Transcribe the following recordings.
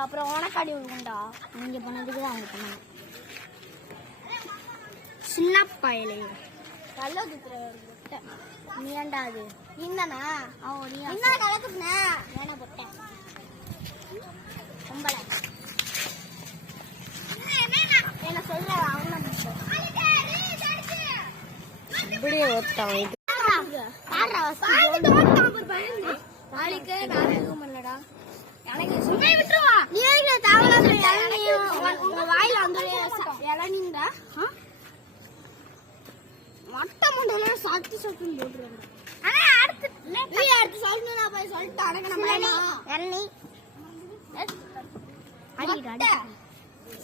அப்புறம் உனக்காடி உண்டா நீங்க பண்ணதுக்கு தான் அவங்க பண்ணாங்க. சின்ன பயலே நல்லது நீ ஏண்டா அது நீந்தானா என்ன கலக்குன வேணா போட்டேன் பொம்பளை என்ன சொல்ல அவன இப்படியே ஓட்டான் இது ஆடுறா நாளைக்கு நான் எதுவும் பண்ணலடா எனக்கு சும்மா விட்டுருவா நீ ஏங்க தாவலாத இளநீ உங்க வாயில வந்து இளநீங்கடா மொட்டை முண்டையில சாத்தி சாத்தின்னு போட்டுருவாங்க. ஆனா அடுத்து நீ அடுத்து சொல்லணும் நான் போய் சொல்லிட்டு அடங்க நம்ம இளநீ அடிடா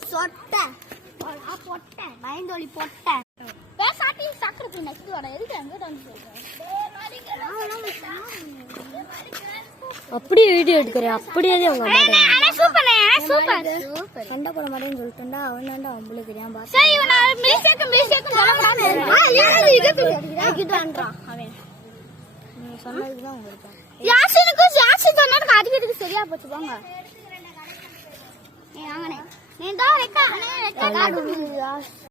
சொட்ட பொட்ட பயந்தோலி பொட்ட பேசாட்டி சக்கரத்து நெக்ஸ்ட் வர எதுக்கு அங்க வந்து சொல்றேன் அப்படியே வீடியோ எடுக்கிறேன் அப்படியே அவங்க சண்டை போட மாட்டேன்னு சொல்லிட்டுண்டா அவனாண்டா அவங்களே தெரியாம சொன்னதுக்குதான் அவங்க இருக்கான் அதுக்கு சரியா போச்சு போங்க நீ